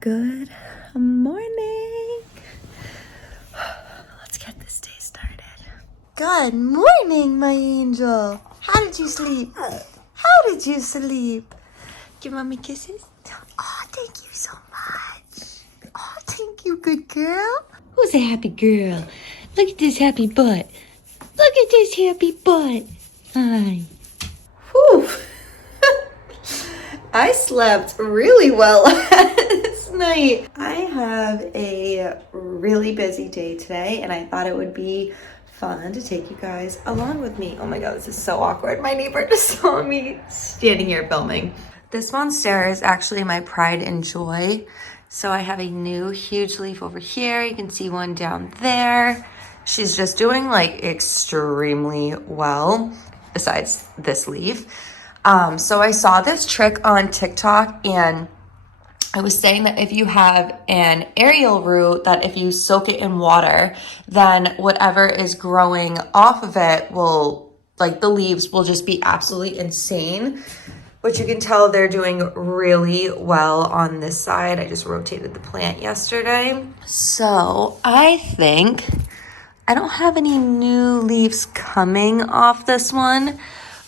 Good morning. Let's get this day started. Good morning, my angel. How did you sleep? How did you sleep? Give mommy kisses. Oh, thank you so much. Oh, thank you, good girl. Who's a happy girl? Look at this happy butt. Look at this happy butt. Hi. Whew. I slept really well last night. I have a really busy day today, and I thought it would be fun to take you guys along with me. Oh my god, this is so awkward. My neighbor just saw me standing here filming. This monstera is actually my pride and joy. So I have a new huge leaf over here. You can see one down there. She's just doing like extremely well besides this leaf. So I saw this trick on TikTok, and I was saying that if you have an aerial root, that if you soak it in water, then whatever is growing off of it will, like the leaves will just be absolutely insane. But you can tell they're doing really well on this side. I just rotated the plant yesterday. So I think I don't have any new leaves coming off this one,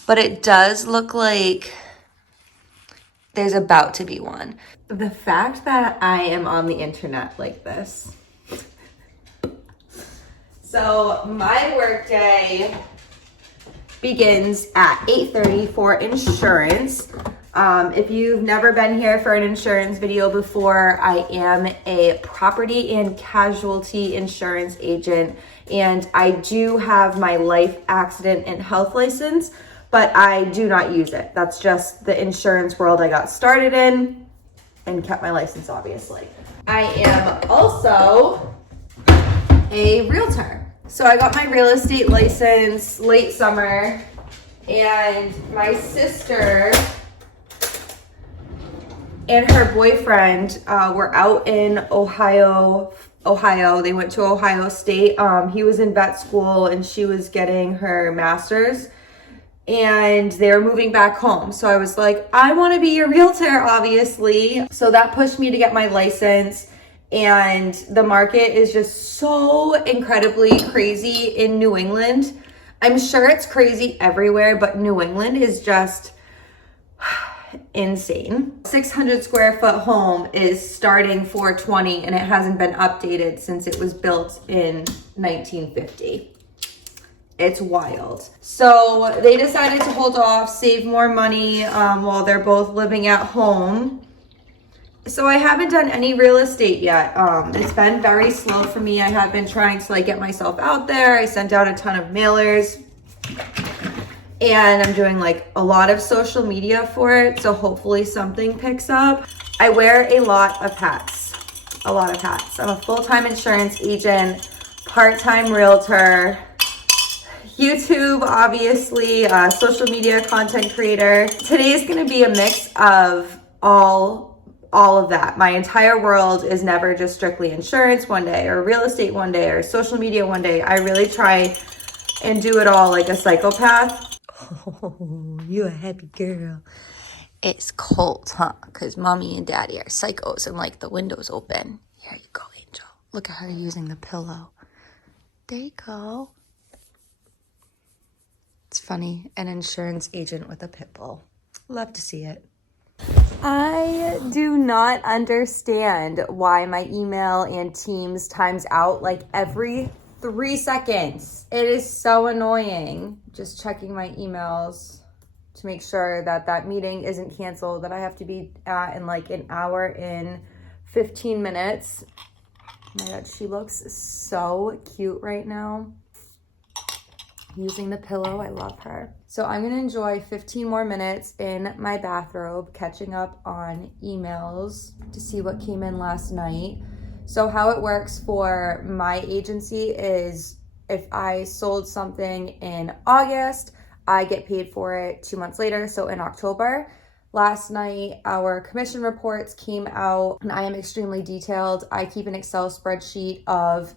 but it does look like there's about to be one. The fact that I am on the internet like this. So my workday begins at 8:30 for insurance. If you've never been here for an insurance video before, I am a property and casualty insurance agent, and I do have my life, accident, and health license, but I do not use it. That's just the insurance world I got started in and kept my license, obviously. I am also a realtor. So I got my real estate license late summer, and my sister and her boyfriend were out in Ohio. They went to Ohio State. He was in vet school and she was getting her master's, and they were moving back home. So I was like, I want to be a realtor, obviously. So that pushed me to get my license. And the market is just so incredibly crazy in New England. I'm sure it's crazy everywhere, but New England is just insane. 600 square foot home is starting for $20, and it hasn't been updated since it was built in 1950. It's wild. So they decided to hold off, save more money while they're both living at home. So I haven't done any real estate yet. It's been very slow for me. I have been trying to like get myself out there. I sent out a ton of mailers, and I'm doing like a lot of social media for it. So hopefully something picks up. I wear a lot of hats. I'm a full-time insurance agent, part-time realtor, YouTube, obviously, social media content creator. Today is going to be a mix of all of that. My entire world is never just strictly insurance one day, or real estate one day, or social media one day. I really try and do it all like a psychopath. Oh, you a happy girl. It's cold, huh? Because mommy and daddy are psychos and like the window's open. Here you go, Angel. Look at her using the pillow. There you go. It's funny, an insurance agent with a pit bull. Love to see it. I do not understand why my email and Teams times out like every 3 seconds. It is so annoying. Just checking my emails to make sure that that meeting isn't canceled, that I have to be at in like an hour and 15 minutes. Oh my god, she looks so cute right now. Using the pillow, I love her. So I'm gonna enjoy 15 more minutes in my bathrobe, catching up on emails to see what came in last night. So how it works for my agency is if I sold something in August, I get paid for it 2 months later, so in October. Last night, our commission reports came out, and I am extremely detailed. I keep an Excel spreadsheet of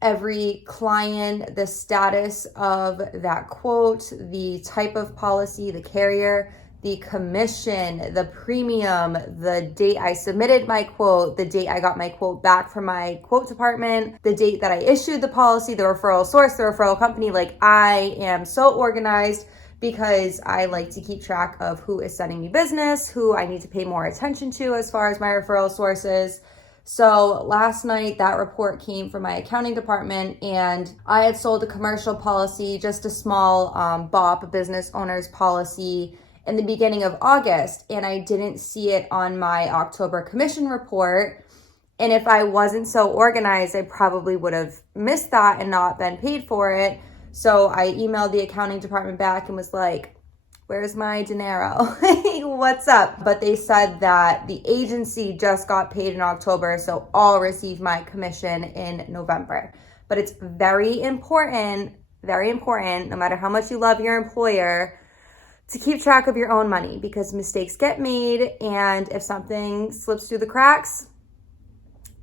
every client, the status of that quote, the type of policy, the carrier, the commission, the premium, the date I submitted my quote, the date I got my quote back from my quote department, the date that I issued the policy, the referral source, the referral company. Like, I am so organized because I like to keep track of who is sending me business, who I need to pay more attention to as far as my referral sources. So last night that report came from my accounting department, and I had sold a commercial policy, just a small BOP, a business owner's policy, in the beginning of August, and I didn't see it on my October commission report. And if I wasn't so organized, I probably would have missed that and not been paid for it. So I emailed the accounting department back and was like, where's my dinero? What's up? But they said that the agency just got paid in October, so I'll receive my commission in November. But it's very important, no matter how much you love your employer, to keep track of your own money, because mistakes get made, and if something slips through the cracks,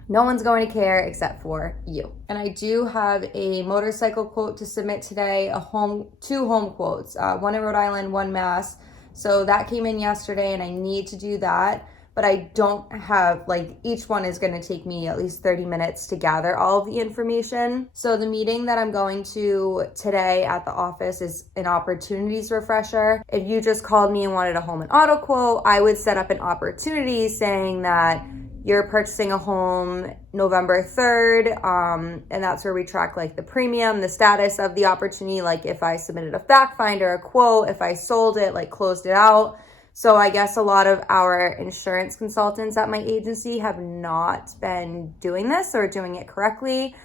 no one's going to care except for you. And I do have a motorcycle quote to submit today, two home quotes, one in Rhode Island, one Mass. So that came in yesterday and I need to do that, but I don't have, like, each one is going to take me at least 30 minutes to gather all of the information. So the meeting that I'm going to today at the office is an opportunities refresher. If you just called me and wanted a home and auto quote, I would set up an opportunity saying that you're purchasing a home November 3rd, and that's where we track like the premium, the status of the opportunity, like if I submitted a fact finder, a quote, if I sold it, like closed it out. So I guess a lot of our insurance consultants at my agency have not been doing this or doing it correctly.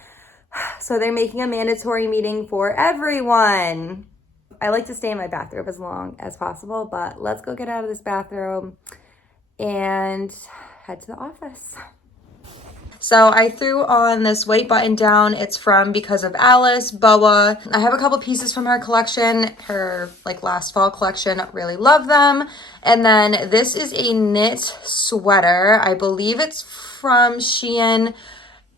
So they're making a mandatory meeting for everyone. I like to stay in my bathrobe as long as possible, but let's go get out of this bathrobe and head to the office. So I threw on this white button down. It's from Because of Alice, Boa. I have a couple pieces from her collection, her like last fall collection. Really love them. And then this is a knit sweater. I believe it's from Shein.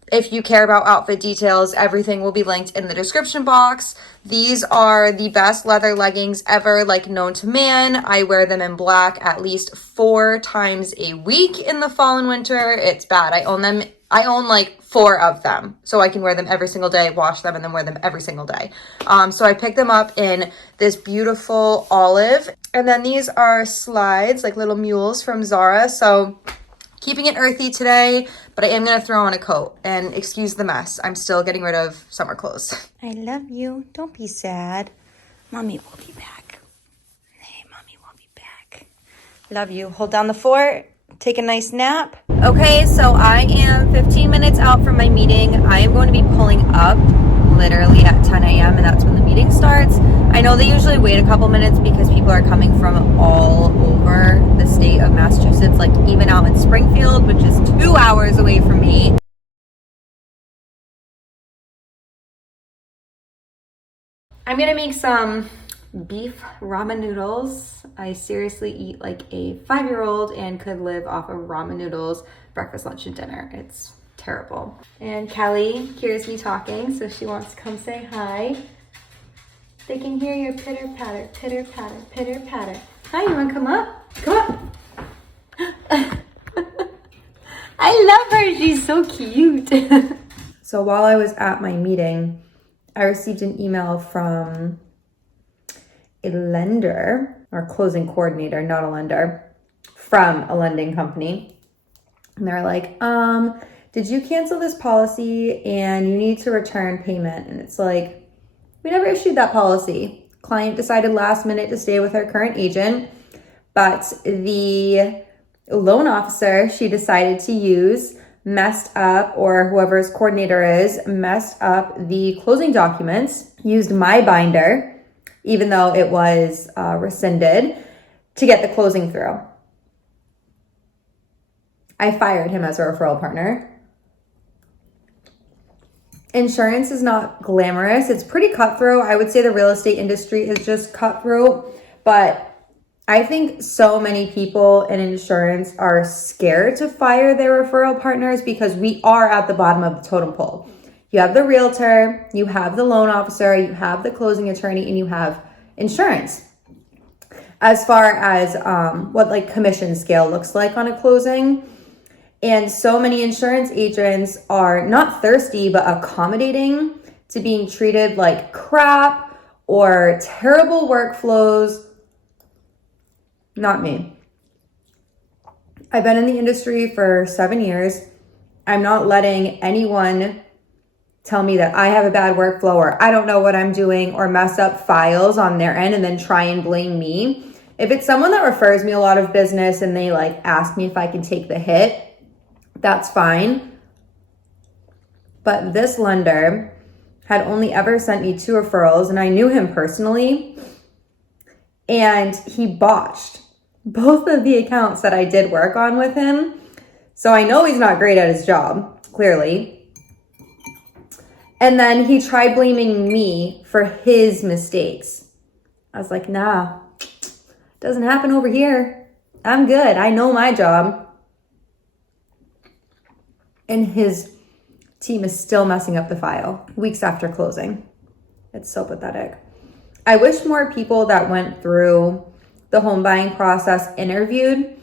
If you care about outfit details, everything will be linked in the description box. These are the best leather leggings ever, like known to man. I wear them in black at least 4 times a week in the fall and winter. It's bad. I own like 4 of them, so I can wear them every single day, wash them, and then wear them every single day. So I picked them up in this beautiful olive. And then these are slides, like little mules from Zara. So keeping it earthy today, but I am going to throw on a coat, and excuse the mess. I'm still getting rid of summer clothes. I love you. Don't be sad. Mommy will be back. Hey, Mommy will be back. Love you. Hold down the fort. Take a nice nap. Okay, so I am 15 minutes out from my meeting. I am going to be pulling up literally at 10 a.m. and that's when the meeting starts. I know they usually wait a couple minutes because people are coming from all over the state of Massachusetts, like even out in Springfield, which is 2 hours away from me. I'm gonna make some beef ramen noodles. I seriously eat like a 5-year-old and could live off of ramen noodles, breakfast, lunch, and dinner. It's terrible. And Kelly hears me talking, so she wants to come say hi. They can hear your pitter patter, pitter patter, pitter patter. Hi, you wanna come up? Come up. I love her, she's so cute. So while I was at my meeting, I received an email from a lender, or closing coordinator, not a lender, from a lending company. And they're like, did you cancel this policy and you need to return payment? And it's like, we never issued that policy. Client decided last minute to stay with her current agent, but the loan officer she decided to use messed up, or whoever's coordinator is, messed up the closing documents, used my binder, even though it was rescinded, to get the closing through. I fired him as a referral partner. Insurance is not glamorous. It's pretty cutthroat. I would say the real estate industry is just cutthroat, but I think so many people in insurance are scared to fire their referral partners because we are at the bottom of the totem pole. You have the realtor, you have the loan officer, you have the closing attorney, and you have insurance. as far as what like commission scale looks like on a closing. And so many insurance agents are not thirsty, but accommodating to being treated like crap or terrible workflows. Not me. I've been in the industry for 7 years. I'm not letting anyone tell me that I have a bad workflow or I don't know what I'm doing or mess up files on their end and then try and blame me. If it's someone that refers me a lot of business and they like ask me if I can take the hit, that's fine. But this lender had only ever sent me 2 referrals and I knew him personally, and he botched both of the accounts that I did work on with him. So I know he's not great at his job, clearly. And then he tried blaming me for his mistakes. I was like, nah, doesn't happen over here. I'm good. I know my job. And his team is still messing up the file weeks after closing. It's so pathetic. I wish more people that went through the home buying process interview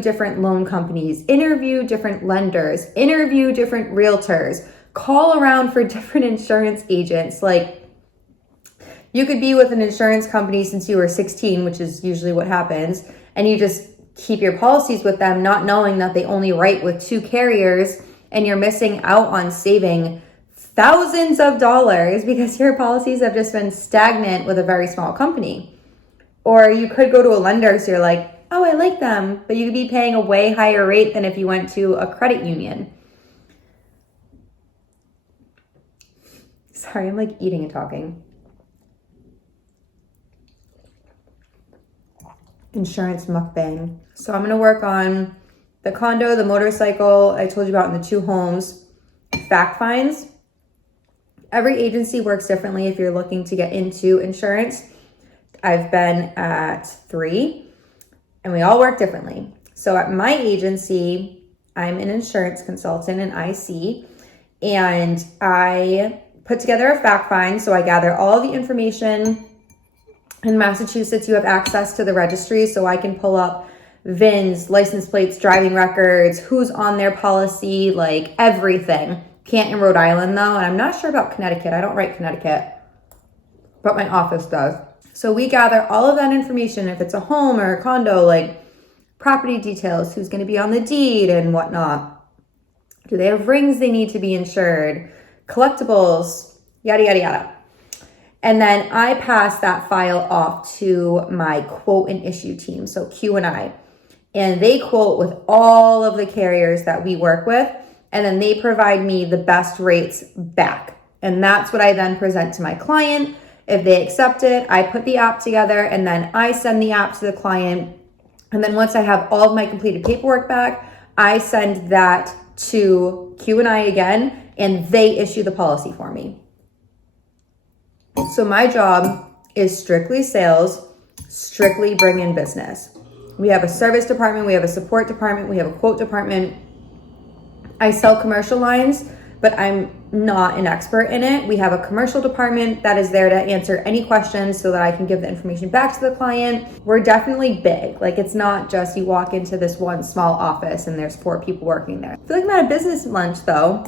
different loan companies, interview different lenders, interview different realtors, call around for different insurance agents. Like, you could be with an insurance company since you were 16, which is usually what happens, and you just keep your policies with them, not knowing that they only write with 2 carriers, and you're missing out on saving thousands of dollars because your policies have just been stagnant with a very small company. Or you could go to a lender, so you're like, oh, I like them, but you could be paying a way higher rate than if you went to a credit union. Sorry, I'm like eating and talking. Insurance mukbang. So I'm gonna work on the condo, the motorcycle I told you about in the 2 homes, fact finds. Every agency works differently if you're looking to get into insurance. I've been at 3 and we all work differently. So at my agency, I'm an insurance consultant, an IC, and I put together a fact find. So I gather all the information. In Massachusetts, you have access to the registry, so I can pull up VINs, license plates, driving records, who's on their policy, like everything. Can't in Rhode Island though, and I'm not sure about Connecticut. I don't write Connecticut, but my office does. So we gather all of that information. If it's a home or a condo, like property details, who's gonna be on the deed and whatnot. Do they have rings they need to be insured? Collectibles, yada, yada, yada. And then I pass that file off to my quote and issue team, so Q&I. And they quote with all of the carriers that we work with, and then they provide me the best rates back. And that's what I then present to my client. If they accept it, I put the app together, and then I send the app to the client. And then once I have all of my completed paperwork back, I send that to Q&I again, and they issue the policy for me. So my job is strictly sales, strictly bring in business. We have a service department, we have a support department, we have a quote department. I sell commercial lines, but I'm not an expert in it. We have a commercial department that is there to answer any questions so that I can give the information back to the client. We're definitely big. Like, it's not just you walk into this one small office and there's 4 people working there. I feel like I'm at a business lunch though,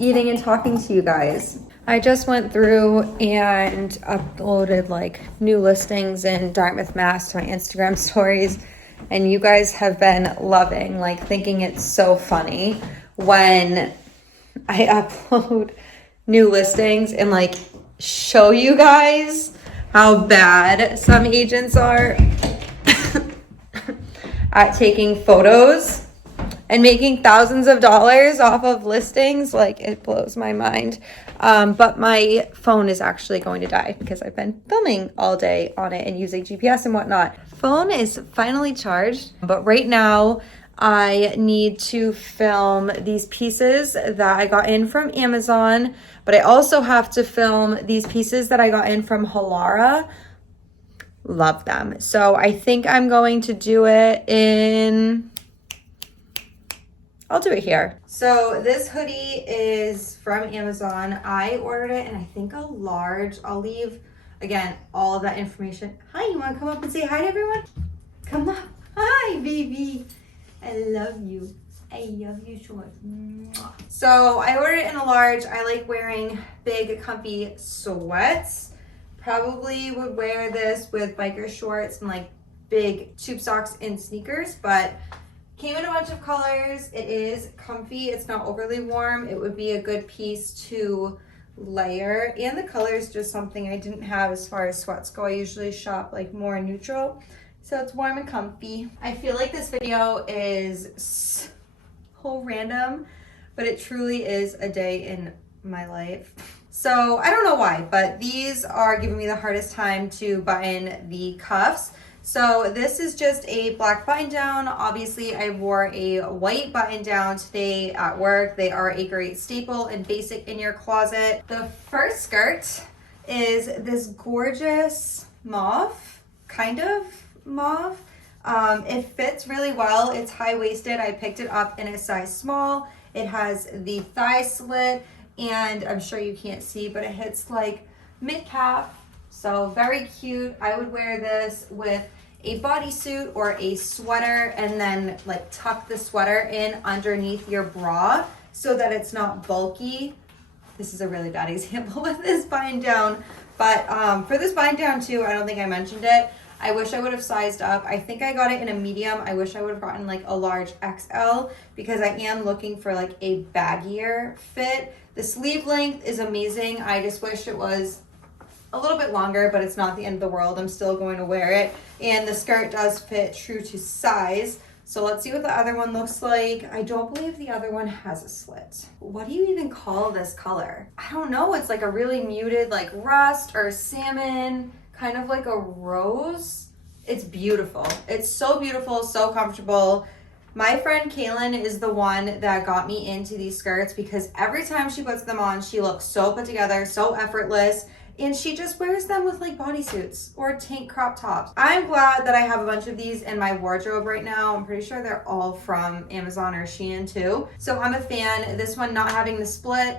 eating and talking to you guys. I just went through and uploaded like new listings in Dartmouth, Mass to my Instagram stories. And you guys have been loving, like thinking it's so funny when I upload new listings and like show you guys how bad some agents are at taking photos and making thousands of dollars off of listings. Like, it blows my mind. But my phone is actually going to die because I've been filming all day on it and using GPS and whatnot. Phone is finally charged, but right now I need to film these pieces that I got in from Amazon, but I also have to film these pieces that I got in from HALARA. Love them. So I think I'm going to do it in... I'll do it here. So this hoodie is from Amazon. I ordered it in, I think, a large. I'll leave Again, all of that information. Hi, you wanna come up and say hi to everyone? Come up. Hi, baby. I love you. I love you so much. Mwah. So I ordered it in a large. I like wearing big, comfy sweats. Probably would wear this with biker shorts and like big tube socks and sneakers, but came in a bunch of colors. It is comfy. It's not overly warm. It would be a good piece to layer, and the color is just something I didn't have as far as sweats go. I usually shop like more neutral, so it's warm and comfy. I feel like this video is so random, but it truly is a day in my life. So I don't know why, but these are giving me the hardest time to button the cuffs. So this is just a black button down. Obviously I wore a white button down today at work. They are a great staple and basic in your closet. The first skirt is this gorgeous mauve, kind of mauve. It fits really well. It's high-waisted. I picked it up in a size small. It has the thigh slit, and I'm sure you can't see, but it hits like mid-calf. So very cute. I would wear this with a bodysuit or a sweater and then like tuck the sweater in underneath your bra so that it's not bulky. This is a really bad example with this button down, but for this button down too, I don't think I mentioned it. I wish I would have sized up. I think I got it in a medium. I wish I would have gotten like a large XL because I am looking for like a baggier fit. The sleeve length is amazing. I just wish it was a little bit longer, but it's not the end of the world. I'm still going to wear it. And the skirt does fit true to size. So let's see what the other one looks like. I don't believe the other one has a slit. What do you even call this color? I don't know. It's like a really muted like rust or salmon, kind of like a rose. It's beautiful. It's so beautiful, so comfortable. My friend Kaylin is the one that got me into these skirts because every time she puts them on, she looks so put together, so effortless. And she just wears them with like bodysuits or tank crop tops. I'm glad that I have a bunch of these in my wardrobe right now. I'm pretty sure they're all from Amazon or Shein too. So I'm a fan. This one not having the slit,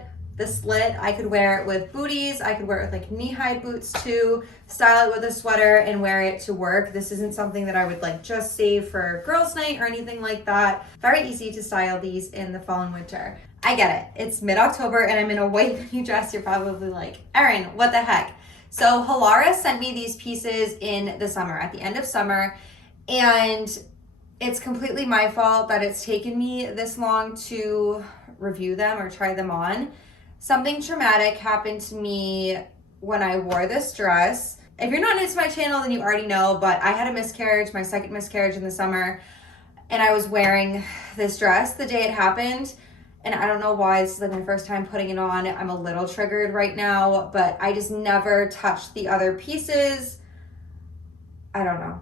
I could wear it with booties. I could wear it with like knee-high boots too, style it with a sweater and wear it to work. This isn't something that I would like just save for girls' night or anything like that. Very easy to style these in the fall and winter. I get it. It's mid-October and I'm in a white mini dress. You're probably like, Erin, what the heck? So HALARA sent me these pieces in the summer, at the end of summer, and it's completely my fault that it's taken me this long to review them or try them on. Something traumatic happened to me when I wore this dress. If you're not new to my channel, then you already know, but I had a miscarriage, my second miscarriage in the summer, and I was wearing this dress the day it happened. And I don't know why, this is like my first time putting it on. I'm a little triggered right now, but I just never touched the other pieces. I don't know,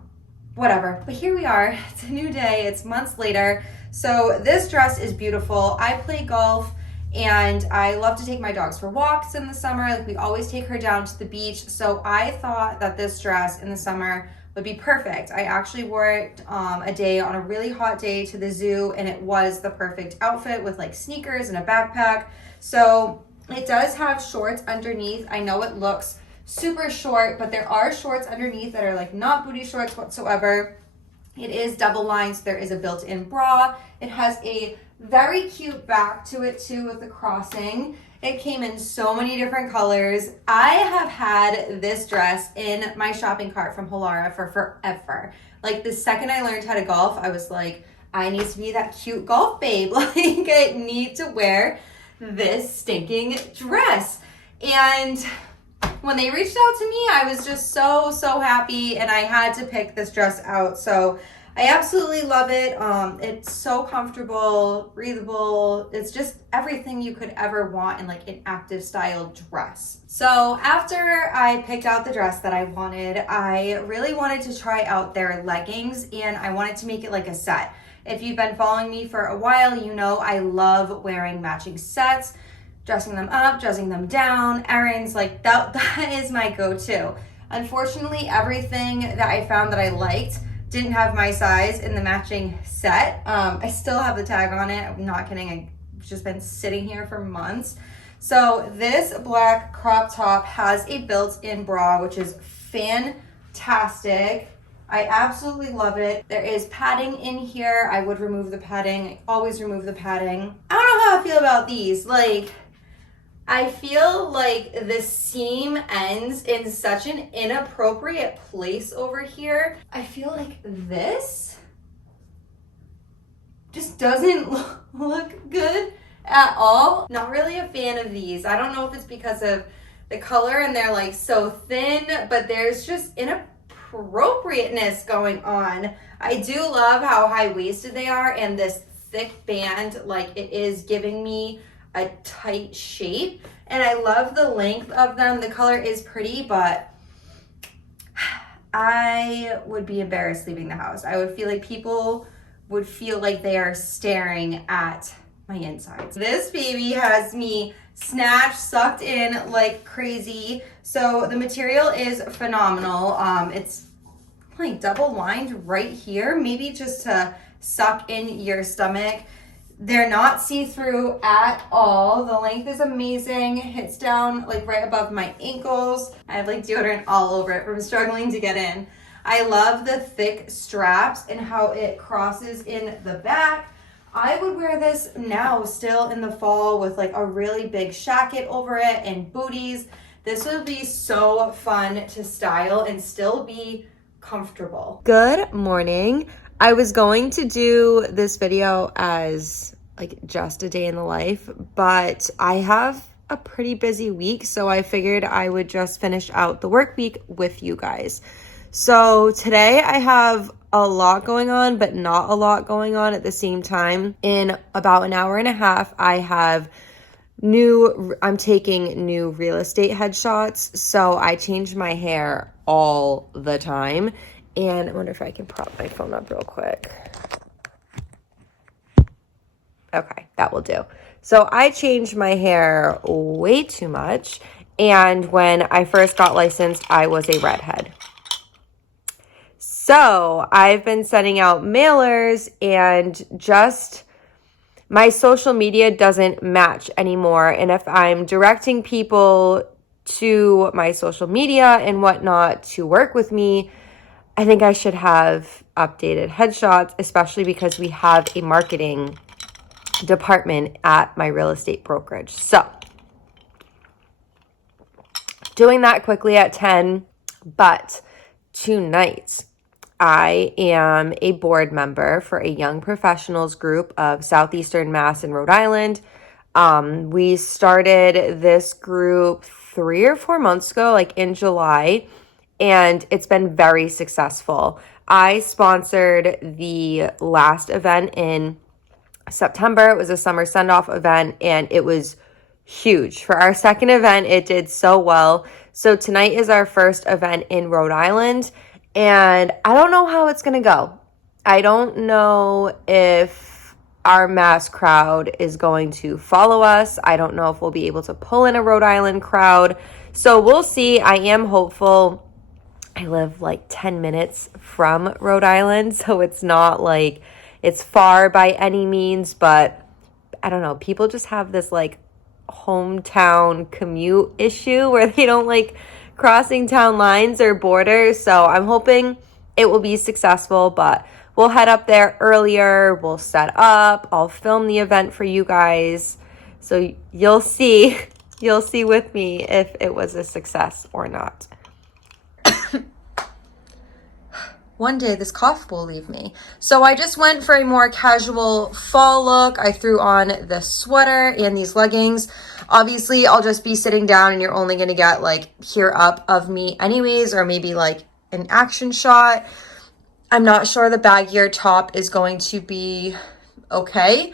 whatever. But here we are, it's a new day, it's months later. So this dress is beautiful. I play golf and I love to take my dogs for walks in the summer. Like we always take her down to the beach. So I thought that this dress in the summer would be perfect. I actually wore it a day on a really hot day to the zoo, and it was the perfect outfit with like sneakers and a backpack. So it does have shorts underneath. I know it looks super short, but there are shorts underneath that are like not booty shorts whatsoever. It is double lined, so there is a built-in bra. It has a very cute back to it too with the crossing. It came in so many different colors. I have had this dress in my shopping cart from HALARA for forever. Like the second I learned how to golf, I was like, I need to be that cute golf babe. Like I need to wear this stinking dress. And when they reached out to me, I was just so happy, and I had to pick this dress out. So I absolutely love it. It's so comfortable, breathable. It's just everything you could ever want in like an active style dress. So after I picked out the dress that I wanted, I really wanted to try out their leggings, and I wanted to make it like a set. If you've been following me for a while, you know I love wearing matching sets, dressing them up, dressing them down. Erin's like, that is my go-to. Unfortunately, everything that I found that I liked didn't have my size in the matching set. I still have the tag on it. I'm not kidding. I've just been sitting here for months. So this black crop top has a built-in bra, which is fantastic. I absolutely love it. There is padding in here. I would remove the padding. I always remove the padding. I don't know how I feel about these. Like, I feel like the seam ends in such an inappropriate place over here. I feel like this just doesn't look good at all. Not really a fan of these. I don't know if it's because of the color and they're like so thin, but there's just inappropriateness going on. I do love how high-waisted they are and this thick band, like it is giving me a tight shape, and I love the length of them. The color is pretty, but I would be embarrassed leaving the house. I would feel like people would feel like they are staring at my insides. This baby has me snatched, sucked in like crazy. So the material is phenomenal. It's like double lined right here, maybe just to suck in your stomach. They're not see-through at all. The length is amazing. Hits down like right above my ankles. I have like deodorant all over it from struggling to get in. I love the thick straps and how it crosses in the back. I would wear this now still in the fall with like a really big shacket over it and booties. This would be so fun to style and still be comfortable. Good morning. I was going to do this video as like just a day in the life, but I have a pretty busy week, so I figured I would just finish out the work week with you guys. So today I have a lot going on, but not a lot going on at the same time. In about an hour and a half, I'm taking new real estate headshots, so I change my hair all the time. And I wonder if I can prop my phone up real quick. Okay, that will do. So I changed my hair way too much. And when I first got licensed, I was a redhead. So I've been sending out mailers and just my social media doesn't match anymore. And if I'm directing people to my social media and whatnot to work with me, I think I should have updated headshots, especially because we have a marketing department at my real estate brokerage. So doing that quickly at 10, but tonight I am a board member for a young professionals group of Southeastern Mass and Rhode Island. We started this group 3 or 4 months ago, like in July, and it's been very successful. I sponsored the last event in September. It was a summer send-off event, and it was huge. For our second event, it did so well. So tonight is our first event in Rhode Island, and I don't know how it's going to go. I don't know if our mass crowd is going to follow us. I don't know if we'll be able to pull in a Rhode Island crowd. So we'll see. I am hopeful. I live like 10 minutes from Rhode Island, so it's not like it's far by any means, but I don't know. People just have this like hometown commute issue where they don't like crossing town lines or borders. So I'm hoping it will be successful, but we'll head up there earlier. We'll set up. I'll film the event for you guys. So you'll see with me if it was a success or not. One day this cough will leave me. So I just went for a more casual fall look. I threw on the sweater and these leggings. Obviously, I'll just be sitting down and you're only going to get like here up of me anyways, or maybe like an action shot. I'm not sure the baggier top is going to be okay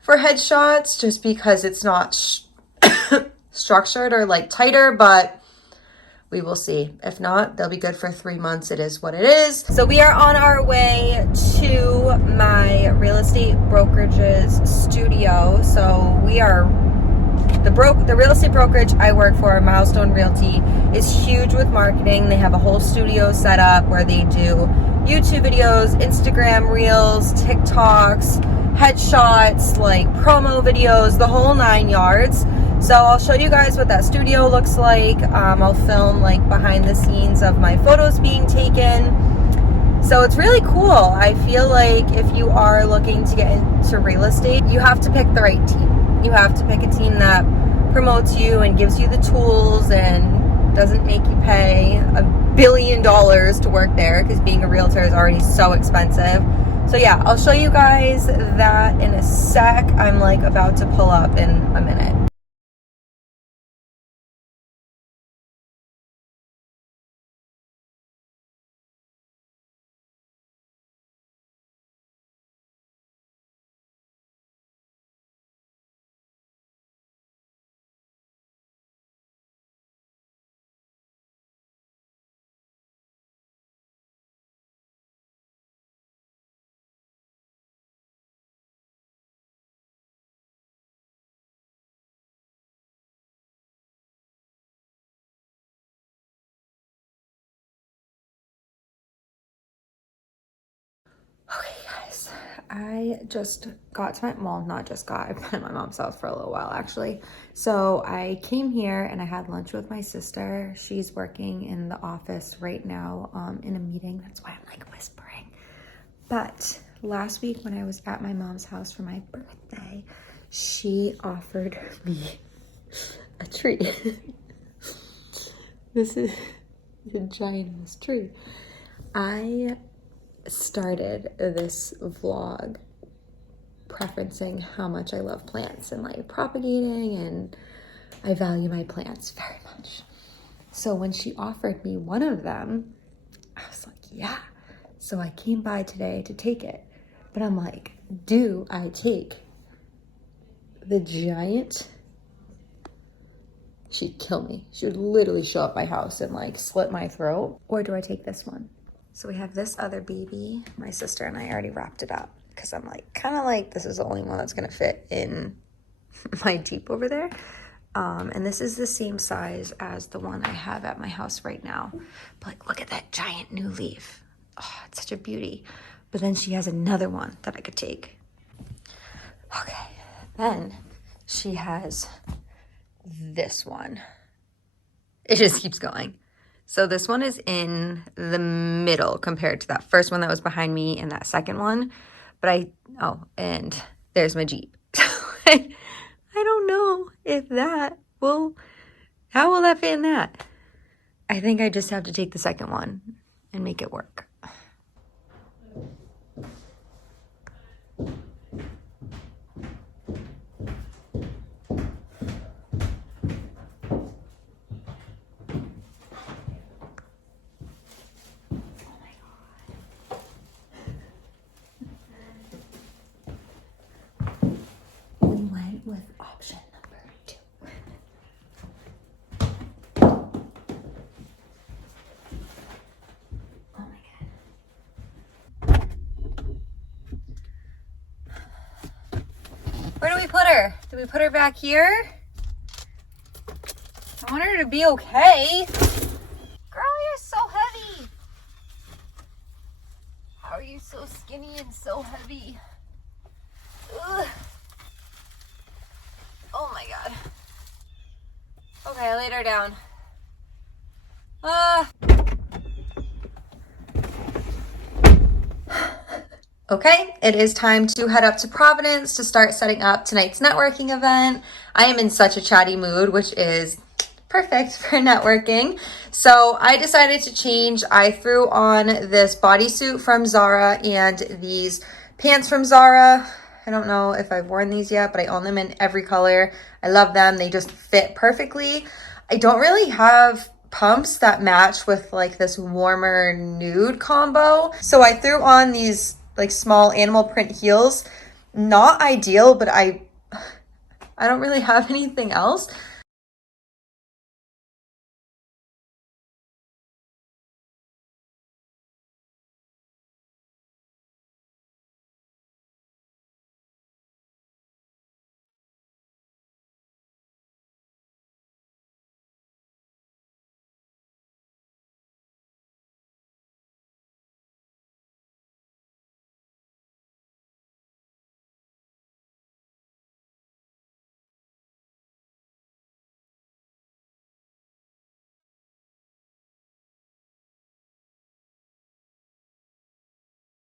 for headshots just because it's not structured or like tighter, but we will see. If not, they'll be good for 3 months. It is what it is. So we are on our way to my real estate brokerage's studio. So we are, the real estate brokerage I work for, Milestone Realty, is huge with marketing. They have a whole studio set up where they do YouTube videos, Instagram Reels, TikToks, headshots, like promo videos, the whole 9 yards. So I'll show you guys what that studio looks like. I'll film like behind the scenes of my photos being taken. So it's really cool. I feel like if you are looking to get into real estate, you have to pick the right team. You have to pick a team that promotes you and gives you the tools and doesn't make you pay $1 billion to work there, because being a realtor is already so expensive. So yeah, I'll show you guys that in a sec. I'm like about to pull up in a minute. Okay, guys, I just got to not just got, I've been at my mom's house for a little while actually. So I came here and I had lunch with my sister. She's working in the office right now in a meeting. That's why I'm like whispering. But last week when I was at my mom's house for my birthday, she offered me a tree. This is a giant tree. I started this vlog preferencing how much I love plants and like propagating, and I value my plants very much. So when she offered me one of them, I was like, yeah. So I came by today to take it, but I'm like, do I take the giant? She'd kill me. She would literally show up my house and like slit my throat. Or do I take this one? So we have this other baby. My sister and I already wrapped it up because I'm like, kind of like, this is the only one that's gonna fit in my Jeep over there. And this is the same size as the one I have at my house right now. But like, look at that giant new leaf. Oh, it's such a beauty. But then she has another one that I could take. Okay, then she has this one. It just keeps going. So this one is in the middle compared to that first one that was behind me and that second one. But and there's my Jeep. I don't know if how will that fit in that? I think I just have to take the second one and make it work. With option number 2. Oh my god. Where do we put her? Do we put her back here? I want her to be okay. Girl, you're so heavy. How are you so skinny and so heavy? Ugh. Oh my god. Okay, I laid her down. Okay, it is time to head up to Providence to start setting up tonight's networking event. I am in such a chatty mood, which is perfect for networking. So I decided to change. I threw on this bodysuit from Zara and these pants from Zara. I don't know if I've worn these yet, but I own them in every color. I love them. They just fit perfectly. I don't really have pumps that match with like this warmer nude combo. So I threw on these like small animal print heels. Not ideal, but I don't really have anything else.